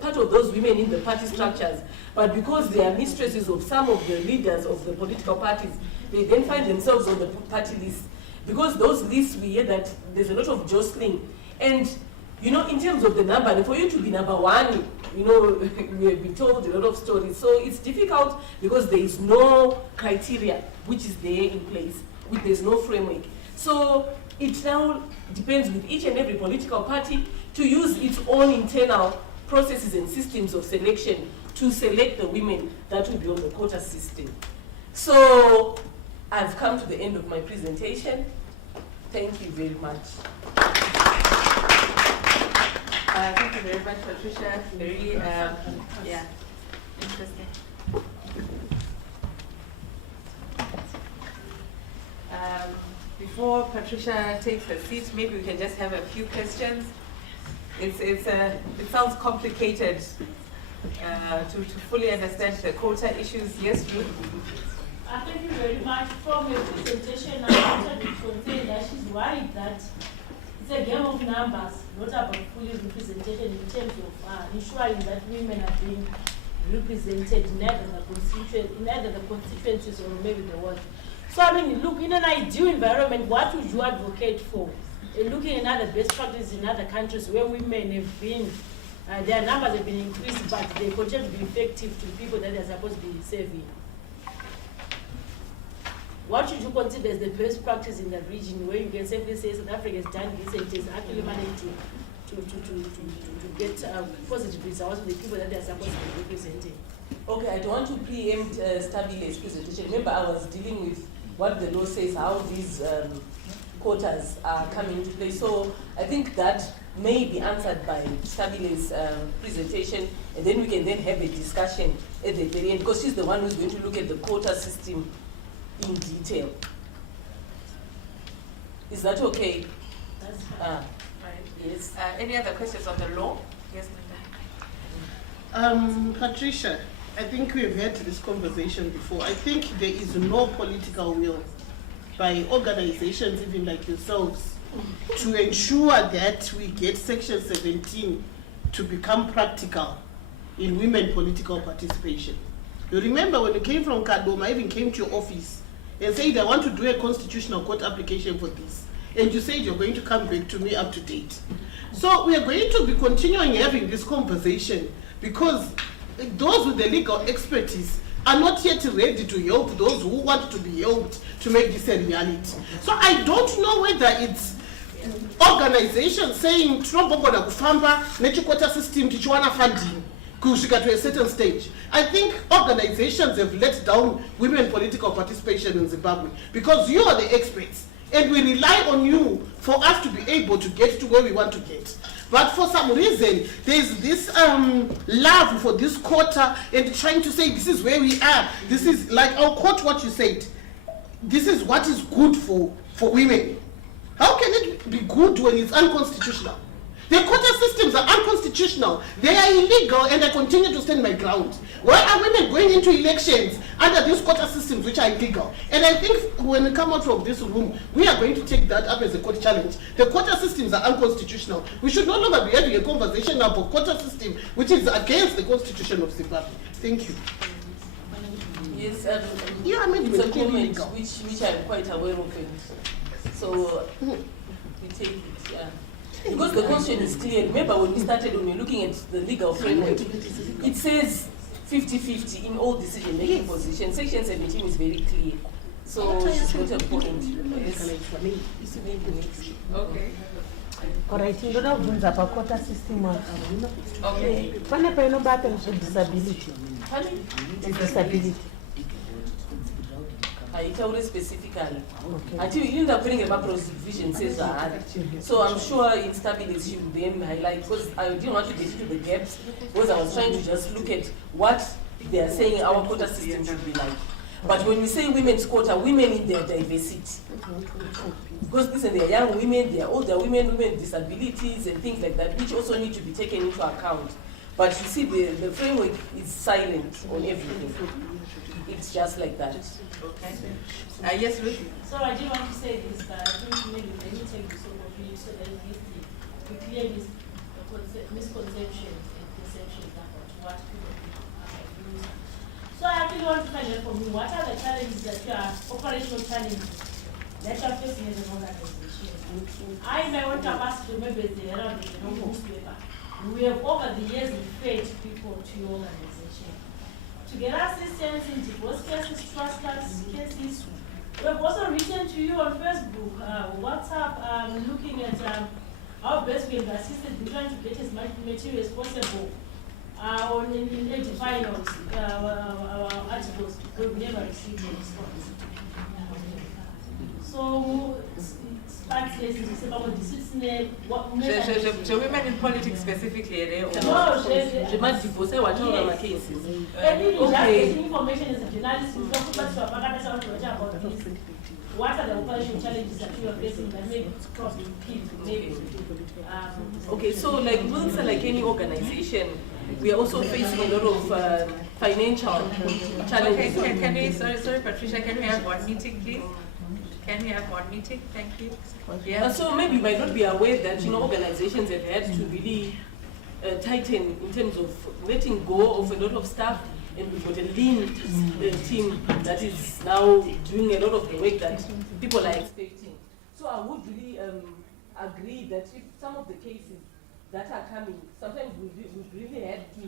part of those women in the party structures. But because they are mistresses of some of the leaders of the political parties, they then find themselves on the party list. Because those lists, we hear that there's a lot of jostling. And, in terms of the number, and for you to be number one, we have been told a lot of stories. So it's difficult because there is no criteria which is there in place. There's no framework. So it now depends with each and every political party to use its own internal processes and systems of selection to select the women that will be on the quota system. So I've come to the end of my presentation. Thank you very much. Thank you very much, Patricia. Very, yeah, interesting. Before Patricia takes her seat, maybe we can just have a few questions. It sounds complicated to fully understand the quota issues. Yes, Ruth? Thank you very much. From your presentation, I wanted to contain that she's worried that it's a game of numbers, not about fully representation in terms of ensuring that women are being represented in either the constituencies or maybe the world. So I mean, look, in an ideal environment, what would you advocate for? Looking at other best practices in other countries where women have been, their numbers have been increased, but they continue to be effective to people that they're supposed to be serving. What should you consider as the best practice in the region where you can safely say South Africa has done this and it has actually managed to get positive results with the people that they're supposed to be representing? Okay, I don't want to preempt Stabile's presentation. Remember, I was dealing with what the law says, how these quotas are coming into play. So I think that may be answered by Stabile's presentation, and then we can then have a discussion at the very end, because she's the one who's going to look at the quota system in detail. Is that okay? That's fine. Yes. Any other questions on the law? Yes, Patricia, I think we've had this conversation before. I think there is no political will by organizations, even like yourselves, to ensure that we get Section 17 to become practical in women political participation. You remember when you came from Kadoma, I even came to your office and said, I want to do a constitutional court application for this. And you said you're going to come back to me up to date. So we are going to be continuing having this conversation because those with the legal expertise are not yet ready to help those who want to be helped to make this a reality. So I don't know whether it's organizations saying Trobogona kufamba nechikota system tichiwana funding kusvika to a certain stage. I think organizations have let down women political participation in Zimbabwe because you are the experts and we rely on you for us to be able to get to where we want to get. But for some reason, there's this love for this quota and trying to say this is where we are. This is like, I'll quote what you said. This is what is good for women. How can it be good when it's unconstitutional? The quota systems are unconstitutional. They are illegal and I continue to stand my ground. Why are women going into elections under these quota systems which are illegal? And I think when we come out from this room, we are going to take that up as a court challenge. The quota systems are unconstitutional. We should no longer be having a conversation about quota system which is against the Constitution of Zimbabwe. Thank you. Yes, Yeah, I mean, it's a comment which I'm quite aware of it. So we take it, yeah. Because the question is clear. Remember when we started, when we were looking at the legal framework, it says 50-50 in all decision-making positions. Section 17 is very clear. So she's got a point. Yes. Okay. Alright, ndoda kubvunza pakota system Okay. pane painobata disability. Disability. Haitauri specifically. Until you end up putting a provision says that. So I'm sure in stability should then highlight, because I didn't want to get into the gaps, because I was trying to just look at what they are saying our quota system should be like. But when we say women's quota, women in their diversity. Because listen, they are young women, they are older women, women with disabilities and things like that, which also need to be taken into account. But you see, the framework is silent on everything. It's just like that. Okay. Yes, Ruth? So I did want to say this, but I think maybe let me take this overview so that we clear misconceptions and perceptions about what people are doing. So I actually want to find out from you, what are the challenges that you are, operational challenges that you are facing as an organization? I in my own capacity, maybe the around the newspaper, we have over the years referred people to your organization to get assistance in divorce cases, trust cases, We have also written to you on Facebook, WhatsApp, looking at how best we have assisted. We're trying to get as much material as possible in edifying our articles, but we never received a response. So, The women in politics specifically, No, she might divorce whatever my cases. and even just Okay. getting information as a journalist, we talk about this. What are the operational challenges that you are facing that may cause people maybe? Okay, so like WILSA, like any organization, we are also facing a lot of financial challenges. Okay, can we, sorry Patricia, can we have one meeting please? Can we have one meeting? Thank you. Yeah. So maybe you might not be aware that organizations have had to really tighten in terms of letting go of a lot of staff, and we've got a lean team that is now doing a lot of the work that people are expecting. So I would really agree that if some of the cases that are coming, sometimes we've really had to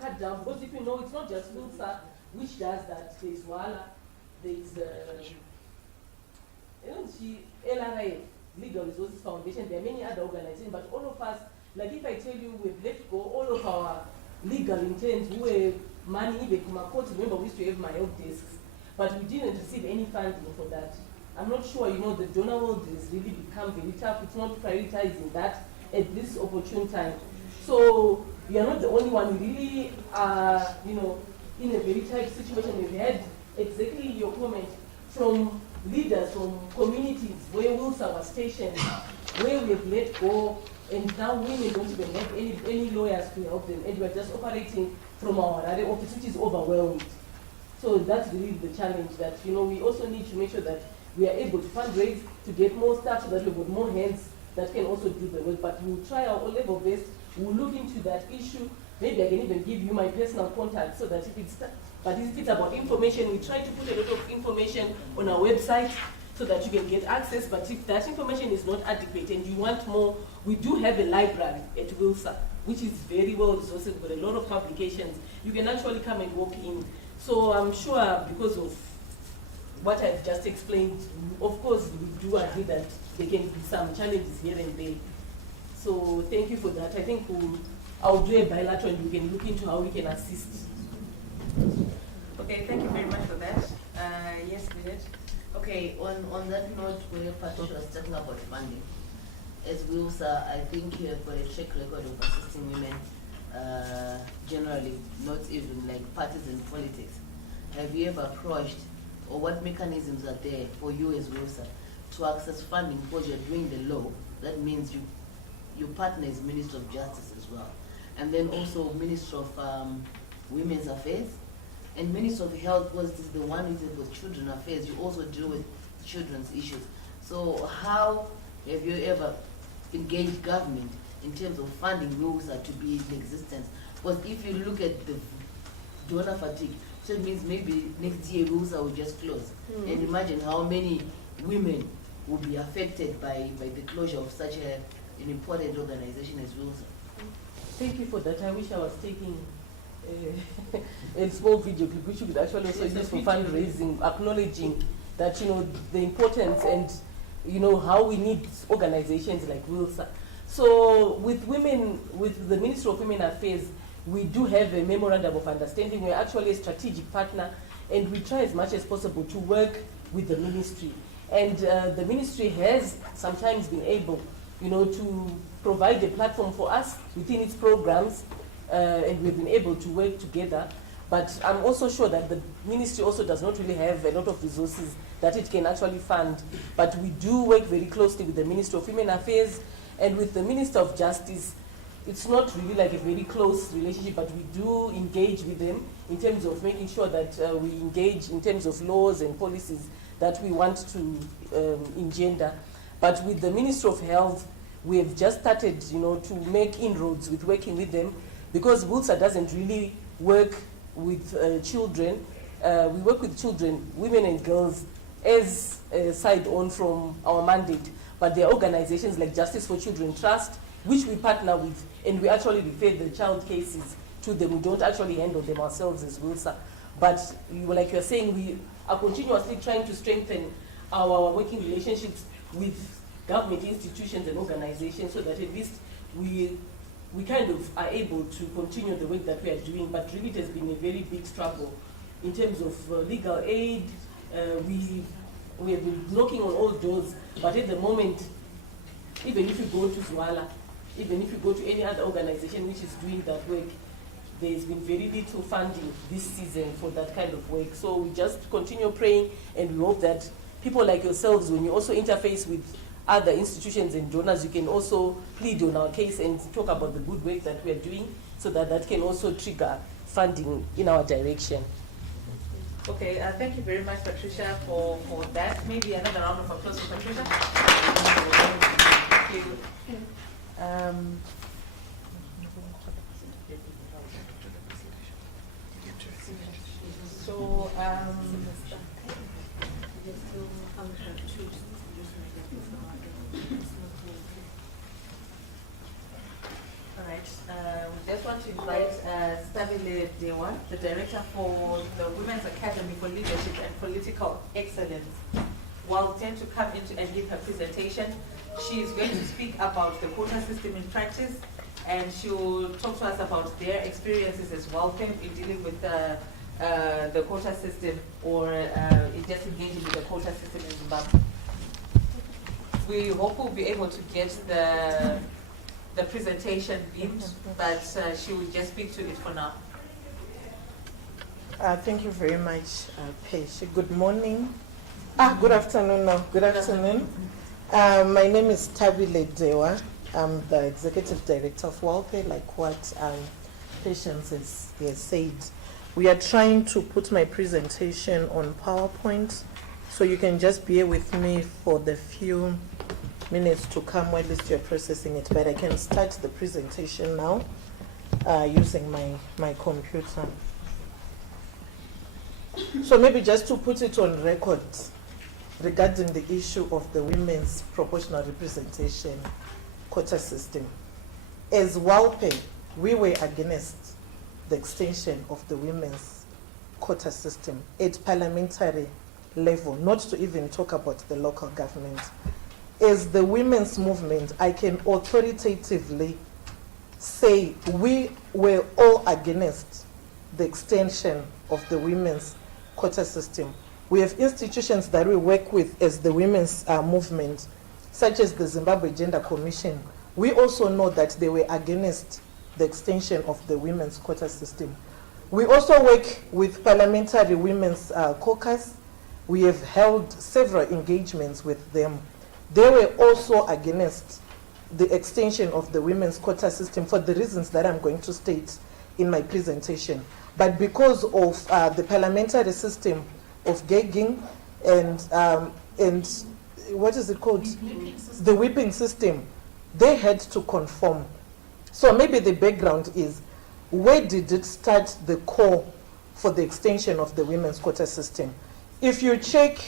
cut down, because if you know, it's not just WILSA which does that. There's WALA, there's LRA, Legal Resources Foundation, there are many other organizations, but all of us, like if I tell you we've let go all of our legal interns who were money, even Kumakoti, remember we used to have my help desks, but we didn't receive any funding for that. I'm not sure, the donor world has really become very tough. It's not prioritizing that at this opportune time. So we are not the only one. We really are, in a very tight situation. We've had exactly your comment from leaders from communities where WILSA was stationed, where we have let go, and now women don't even have any lawyers to help them, and we're just operating from our Harare office, which is overwhelmed. So that's really the challenge, that we also need to make sure that we are able to fundraise to get more staff so that we've got more hands that can also do the work. But we'll try our level best. We'll look into that issue. Maybe I can even give you my personal contact so that if it's about information, we try to put a lot of information on our website so that you can get access. But if that information is not adequate and you want more, we do have a library at WILSA, which is very well resourced with a lot of publications. You can actually come and walk in. So I'm sure because of what I've just explained, of course, we do agree that there can be some challenges here and there. So thank you for that. I think I'll do a bilateral and we can look into how we can assist. Okay, thank you very much for that. Yes, Lynette. Okay, on that note, where Patricia was talking about funding, as WILSA, I think you have got a track record of assisting women generally, not even like parties in politics. Have you ever approached, or what mechanisms are there for you as WILSA to access funding because you're doing the law? That means your partner is Minister of Justice as well. And then also Minister of Women's Affairs and Minister of Health, was this the one who deals with Children Affairs. You also deal with children's issues. So how have you ever engaged government in terms of funding WILSA to be in existence? Because if you look at the donor fatigue, so it means maybe next year WILSA will just close. And imagine how many women will be affected by the closure of such an important organization as WILSA. Thank you for that. I wish I was taking a small video clip which you could actually also use for fundraising, acknowledging that the importance and how we need organizations like WILSA. So with the Ministry of Women Affairs, we do have a memorandum of understanding. We're actually a strategic partner, and we try as much as possible to work with the ministry. And the ministry has sometimes been able, to provide a platform for us within its programs, and we've been able to work together. But I'm also sure that the ministry also does not really have a lot of resources that it can actually fund. But we do work very closely with the Ministry of Women Affairs and with the Minister of Justice. It's not really like a very close relationship, but we do engage with them in terms of making sure that we engage in terms of laws and policies that we want to engender. But with the Ministry of Health, we have just started, to make inroads with working with them, because WILSA doesn't really work with children. We work with children, women and girls, as side on from our mandate. But there are organizations like Justice for Children Trust, which we partner with, and we actually refer the child cases to them. We don't actually handle them ourselves as WILSA. But like you're saying, we are continuously trying to strengthen our working relationships with government institutions and organizations, so that at least we kind of are able to continue the work that we are doing. But really it has been a very big struggle in terms of legal aid. We have been knocking on all doors, but at the moment, even if you go to Zwala, even if you go to any other organization which is doing that work, there's been very little funding this season for that kind of work. So we just continue praying, and we hope that people like yourselves, when you also interface with other institutions and donors, you can also plead on our case and talk about the good work that we are doing, so that that can also trigger funding in our direction. Okay, thank you very much, Patricia, for that. Maybe another round of applause for Patricia. Thank you. All right, we just want to invite Stabile Dewa, the director for the Women's Academy for Leadership and Political Excellence, Walton, to come into and give her presentation. She is going to speak about the quota system in practice, and she will talk to us about their experiences as Walton in dealing with the quota system, or in just engaging with the quota system in Zimbabwe. We hope we'll be able to get the presentation beamed, but she will just speak to it for now. Thank you very much, Paige. Good morning. Good afternoon now. Good afternoon. My name is Tabile Dewa. I'm the Executive Director of WALPE, like what Patience has said. We are trying to put my presentation on PowerPoint, so you can just bear with me for the few minutes to come while you're processing it. But I can start the presentation now using my computer. So maybe just to put it on record regarding the issue of the women's proportional representation quota system. As WALPE, we were against the extension of the women's quota system at parliamentary level, not to even talk about the local government. As the women's movement, I can authoritatively say we were all against the extension of the women's quota system. We have institutions that we work with as the women's movement, such as the Zimbabwe Gender Commission. We also know that they were against the extension of the women's quota system. We also work with Parliamentary Women's Caucus. We have held several engagements with them. They were also against the extension of the women's quota system for the reasons that I'm going to state in my presentation. But because of the parliamentary system of gagging and what is it called? The whipping system, they had to conform. So maybe the background is, where did it start the call for the extension of the women's quota system? If you check,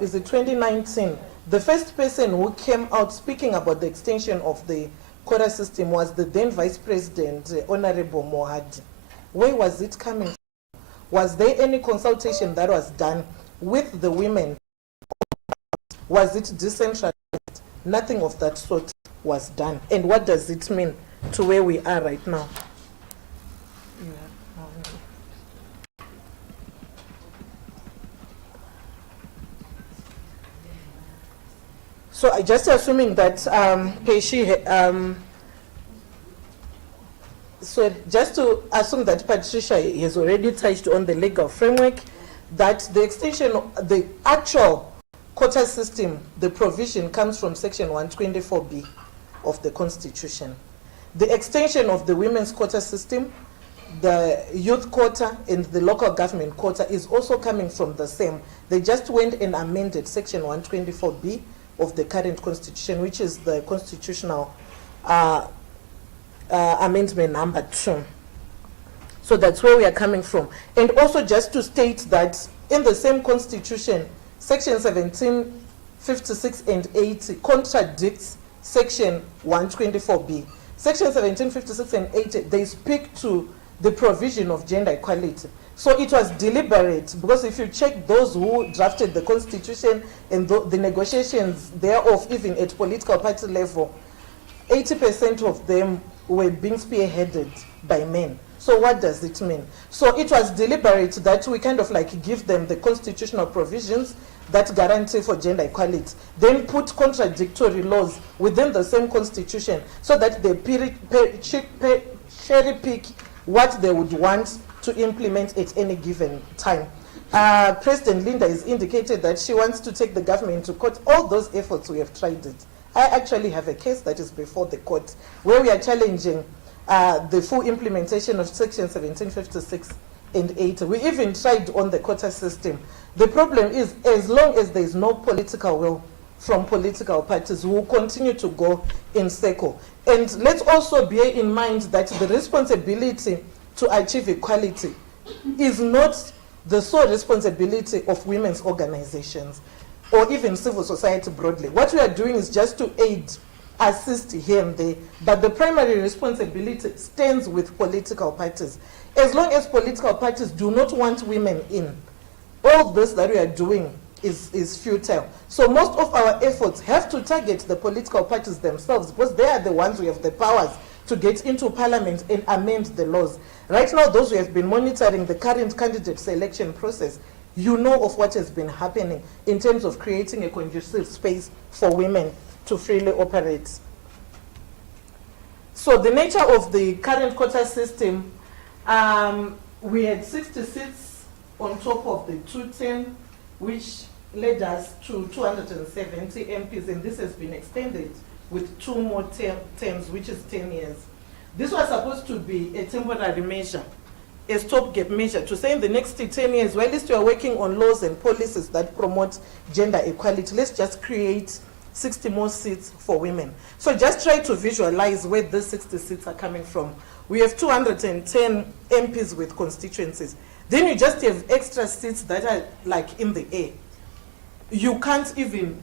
is it 2019, the first person who came out speaking about the extension of the quota system was the then Vice President, Honorable Mohadi. Where was it coming from? Was there any consultation that was done with the women? Was it decentralized? Nothing of that sort was done. And what does it mean to where we are right now? So I just assuming that so just to assume that Patricia has already touched on the legal framework, that the extension, the actual quota system, the provision comes from section 124B of the Constitution. The extension of the women's quota system, the youth quota and the local government quota is also coming from the same. They just went and amended section 124B of the current constitution, which is the constitutional amendment number 2. So that's where we are coming from. And also just to state that in the same constitution, section 1756 and 80 contradicts section 124B. Section 1756 and 80, they speak to the provision of gender equality. So it was deliberate, because if you check those who drafted the constitution and the negotiations thereof, even at political party level, 80% of them were being spearheaded by men. So what does it mean? So it was deliberate that we kind of like give them the constitutional provisions that guarantee for gender equality, then put contradictory laws within the same constitution so that they cherry pick what they would want to implement at any given time. President Linda has indicated that she wants to take the government to court. All those efforts, we have tried it. I actually have a case that is before the court where we are challenging the full implementation of Section 1756 and 80. We even tried on the quota system. The problem is, as long as there is no political will from political parties, we will continue to go in circle. And let's also bear in mind that the responsibility to achieve equality is not the sole responsibility of women's organizations or even civil society broadly. What we are doing is just to aid, assist here and there, but the primary responsibility stands with political parties. As long as political parties do not want women in, all this that we are doing is futile. So most of our efforts have to target the political parties themselves, because they are the ones who have the powers to get into parliament and amend the laws. Right now, those who have been monitoring the current candidate selection process, you know of what has been happening in terms of creating a conducive space for women to freely operate. So the nature of the current quota system, we had 60 seats on top of the 210, which led us to 270 MPs, and this has been extended with 2 more terms, which is 10 years. This was supposed to be a temporary measure, a stopgap measure, to say in the next 10 years, well, at least you are working on laws and policies that promote gender equality, let's just create 60 more seats for women. So just try to visualize where these 60 seats are coming from. We have 210 MPs with constituencies. Then you just have extra seats that are like in the air. You can't even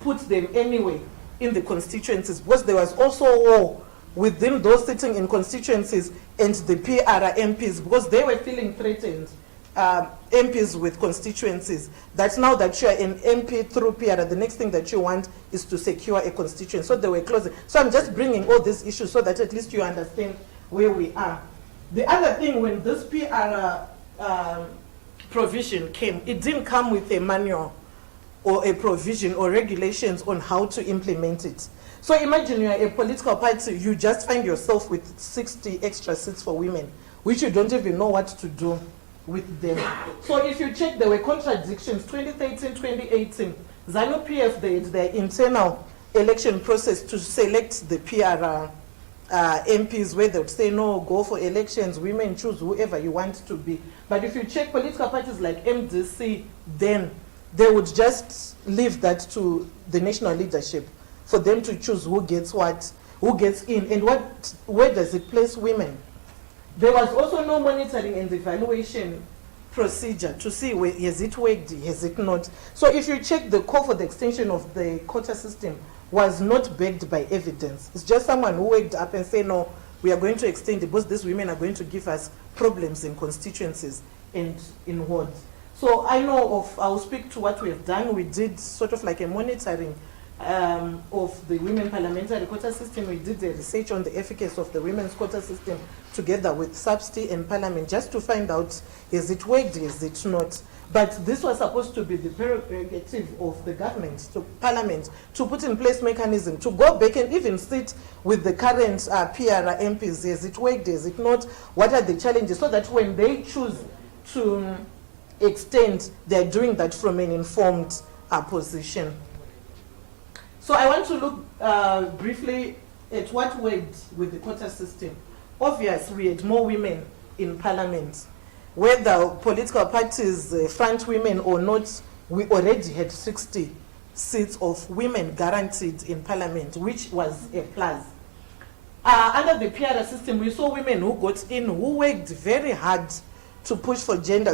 put them anyway in the constituencies, because there was also war within those sitting in constituencies and the PR MPs, because they were feeling threatened, MPs with constituencies, that now that you are an MP through PR, the next thing that you want is to secure a constituency. So they were closing. So I'm just bringing all these issues so that at least you understand where we are. The other thing, when this PR provision came, it didn't come with a manual or a provision or regulations on how to implement it. So imagine you are a political party, you just find yourself with 60 extra seats for women, which you don't even know what to do with them. So if you check, there were contradictions. 2013, 2018, ZANU-PF, they had their internal election process to select the PR MPs, where they would say, no, go for elections, women choose whoever you want to be. But if you check political parties like MDC, then they would just leave that to the national leadership for them to choose who gets what, who gets in, and where does it place women. There was also no monitoring and evaluation procedure to see where, has it worked, has it not. So if you check, the call for the extension of the quota system was not backed by evidence. It's just someone who waked up and said, no, we are going to extend it because these women are going to give us problems in constituencies and in wards. So I know of, I'll speak to what we have done. We did sort of like a monitoring of the women parliamentary quota system. We did the research on the efficacy of the women's quota system together with Substi and Parliament, just to find out, has it worked, has it not. But this was supposed to be the prerogative of the government, to Parliament, to put in place mechanism, to go back and even sit with the current PR MPs. Has it worked, has it not? What are the challenges? So that when they choose to extend, they're doing that from an informed position. So I want to look briefly at what worked with the quota system. Obviously, we had more women in Parliament. Whether political parties front women or not, we already had 60 seats of women guaranteed in Parliament, which was a plus. Under the PR system, we saw women who got in, who worked very hard to push for gender